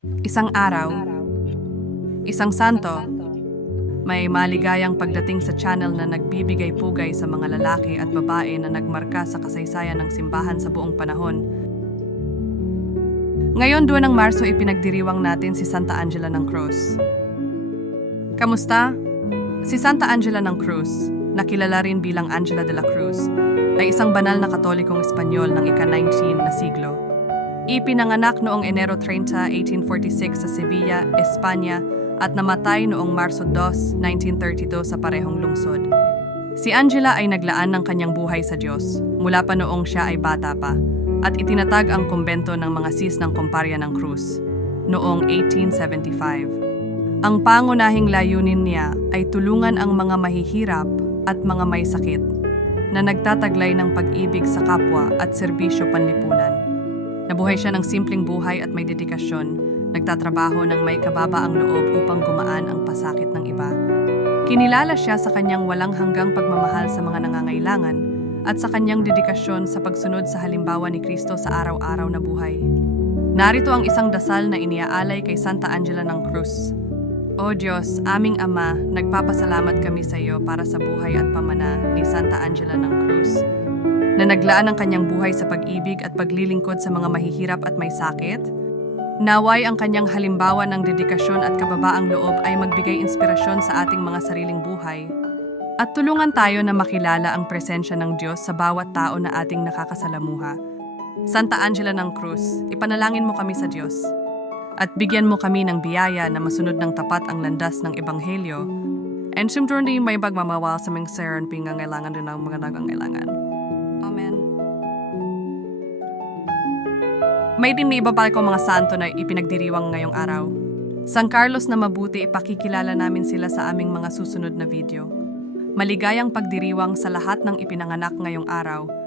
Isang araw, isang santo, may maligayang pagdating sa channel na nagbibigay pugay sa mga lalaki at babae na nagmarka sa kasaysayan ng simbahan sa buong panahon. Ngayon 2 ng Marso ipinagdiriwang natin si Santa Angela ng Cruz. Kamusta? Si Santa Angela ng Cruz, nakilala rin bilang Angela de la Cruz, ay isang banal na katolikong Espanyol ng ika-19 na siglo. Ipinanganak noong Enero 30, 1846 sa Sevilla, Espanya at namatay noong Marso 2, 1932 sa parehong lungsod. Si Angela ay naglaan ng kanyang buhay sa Diyos mula pa noong siya ay bata pa at itinatag ang kumbento ng mga sis ng Komparya ng Cruz noong 1875. Ang pangunahing layunin niya ay tulungan ang mga mahihirap at mga may sakit na nagtataglay ng pag-ibig sa kapwa at serbisyo panlipunan. Nabuhay siya ng simpleng buhay at may dedikasyon, nagtatrabaho ng may kababa ang loob upang gumaan ang pasakit ng iba. Kinilala siya sa kanyang walang hanggang pagmamahal sa mga nangangailangan at sa kanyang dedikasyon sa pagsunod sa halimbawa ni Kristo sa araw-araw na buhay. Narito ang isang dasal na iniaalay kay Santa Angela ng Cruz. O Diyos, aming Ama, nagpapasalamat kami sa iyo para sa buhay at pamana ni Santa Angela ng Cruz na naglaan ang kanyang buhay sa pag-ibig at paglilingkod sa mga mahihirap at may sakit. Naway ang kanyang halimbawa ng dedikasyon at kababaang loob ay magbigay inspirasyon sa ating mga sariling buhay. At tulungan tayo na makilala ang presensya ng Diyos sa bawat tao na ating nakakasalamuha. Santa Angela ng Cruz, ipanalangin mo kami sa Diyos. At bigyan mo kami ng biyaya na masunod ng tapat ang landas ng Ebanghelyo. And sumturni may pagmamawal sa mga saran pingangailangan din ng mga nagangailangan. Amen. May din iba pa ko mga santo na ipinagdiriwang ngayong araw. San Carlos na mabuti ipakikilala namin sila sa aming mga susunod na video. Maligayang pagdiriwang sa lahat ng ipinanganak ngayong araw